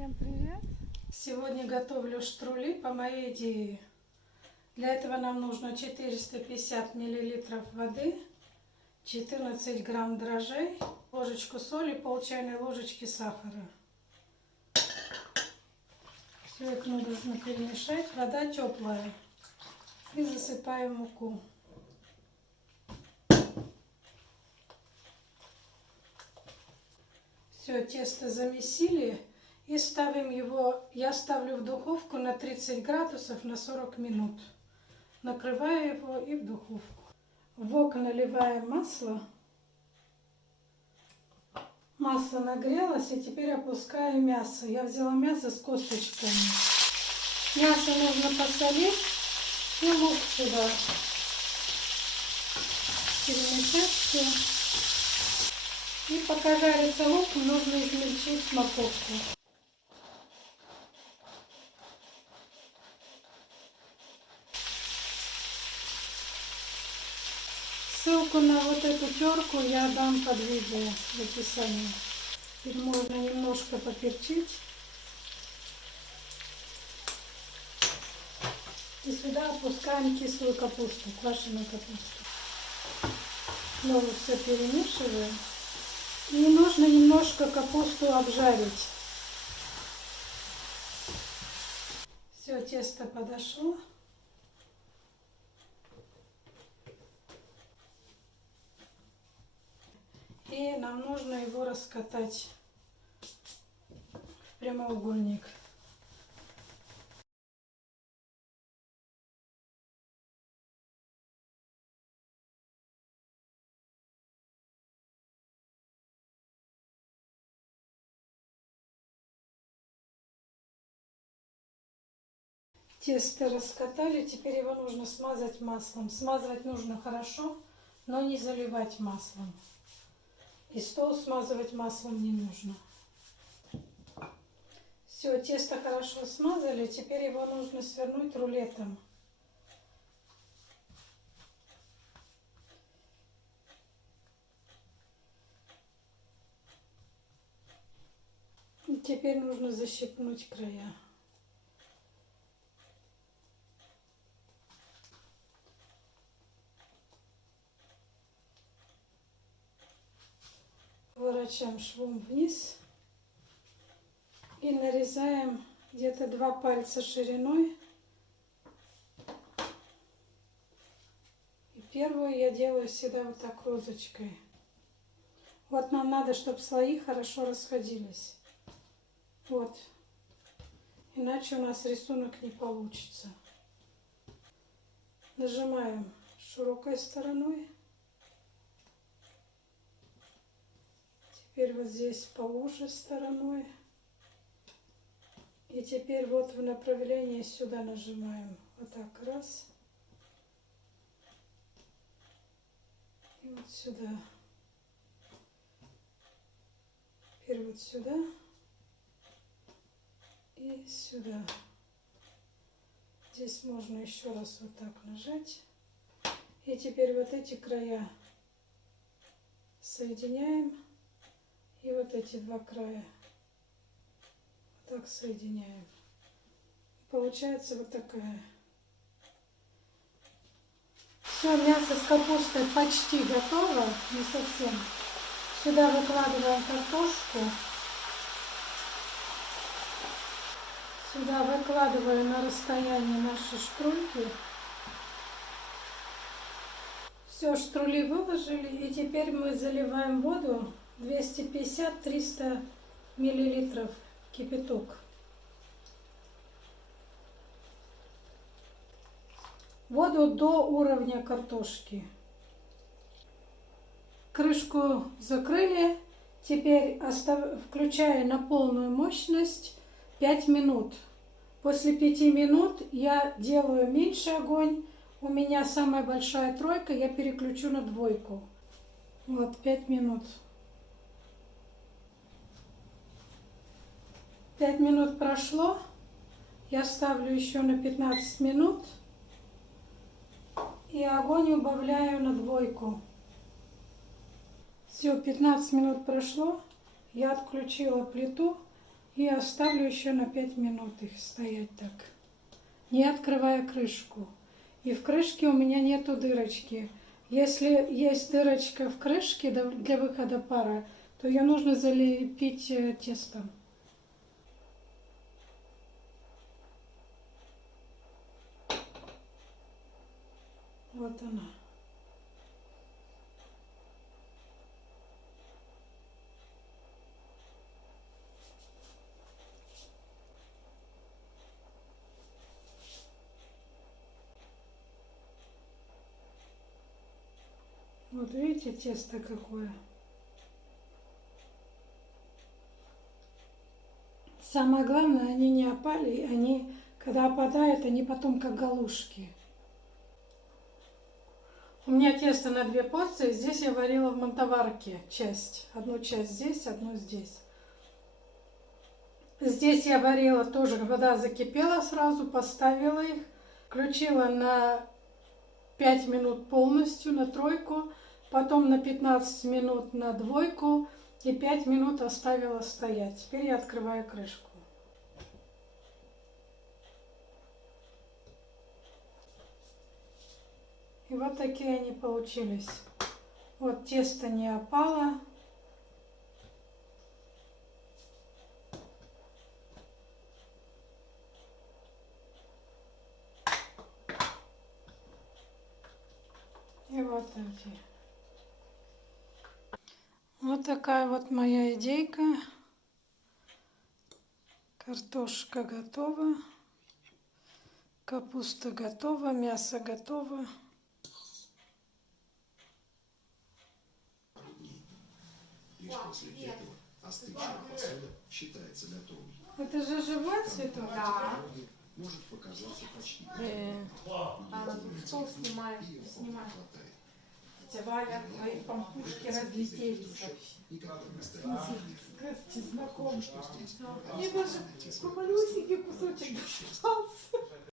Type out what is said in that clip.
Всем привет! Сегодня готовлю штрули по моей идее. Для этого нам нужно 450 миллилитров воды, 14 грамм дрожжей, ложечку соли, пол чайной ложечки сахара. Все это нужно перемешать. Вода теплая. И засыпаем муку. Все, тесто замесили. И ставим его, я ставлю в духовку на 30 градусов на 40 минут. Накрываю его и в духовку. В вок наливаем масло. Масло нагрелось, и теперь опускаю мясо. Я взяла мясо с косточками. Мясо нужно посолить и лук сюда. Перемешать все. И пока жарится лук, нужно измельчить морковку. Ссылку на вот эту терку я дам под видео в описании. Теперь можно немножко поперчить. И сюда опускаем кислую капусту, квашеную капусту. Снова все перемешиваем. И нужно немножко капусту обжарить. Все, тесто подошло. И нам нужно его раскатать в прямоугольник. Тесто раскатали, теперь его нужно смазать маслом. Смазывать нужно хорошо, но не заливать маслом. И стол смазывать маслом не нужно. Все, тесто хорошо смазали, теперь его нужно свернуть рулетом. И теперь нужно защипнуть края. Поворачиваем швом вниз и нарезаем где-то 2 пальца шириной. И первую я делаю всегда вот так розочкой. Вот нам надо, чтобы слои хорошо расходились. Вот. Иначе у нас рисунок не получится. Нажимаем широкой стороной. Теперь вот здесь поуже стороной. И теперь вот в направлении сюда нажимаем. Вот так, раз. И вот сюда. Теперь вот сюда. И сюда. Здесь можно еще раз вот так нажать. И теперь вот эти края соединяем. И вот эти 2 края вот так соединяем. Получается вот такая. Все, мясо с капустой почти готово, не совсем. Сюда выкладываем картошку. Сюда выкладываю на расстояние наши штрульки. Все, штрули выложили. И теперь мы заливаем воду 250-300 миллилитров кипяток. Воду до уровня картошки. Крышку закрыли. Теперь включаю на полную мощность 5 минут. После 5 минут я делаю меньше огонь. У меня самая большая тройка, я переключу на двойку. Вот 5 минут. 5 минут прошло. Я ставлю еще на 15 минут. И огонь убавляю на двойку. Все, 15 минут прошло. Я отключила плиту И оставлю еще на 5 минут их стоять так, не открывая крышку. И в крышке у меня нету дырочки. Если есть дырочка в крышке для выхода пара, то ее нужно залепить тестом. Вот она. Вот видите, тесто какое. Самое главное, они не опали, они, когда опадают, они потом как галушки. У меня тесто на 2 порции, здесь я варила в мантоварке часть. Одну часть здесь, одну здесь. Здесь я варила тоже, вода закипела сразу, поставила их, включила на 5 минут полностью на 3, потом на 15 минут на 2 и 5 минут оставила стоять. Теперь я открываю крышку. И вот такие они получились. Вот тесто не опало. И вот эти. Вот такая вот моя идейка. Картошка готова. Капуста готова. Мясо готово. Лишь после этого остывшая посуда считается готовой. Это же живой цветок? Да. Может показаться почти Она тут стол снимает, ее снимает. хватает. Тетя Валя, мои пампушки разлетелись вообще. Никогда не станет. С чесноком. Что здесь Мне даже по малюсенький кусочек достался.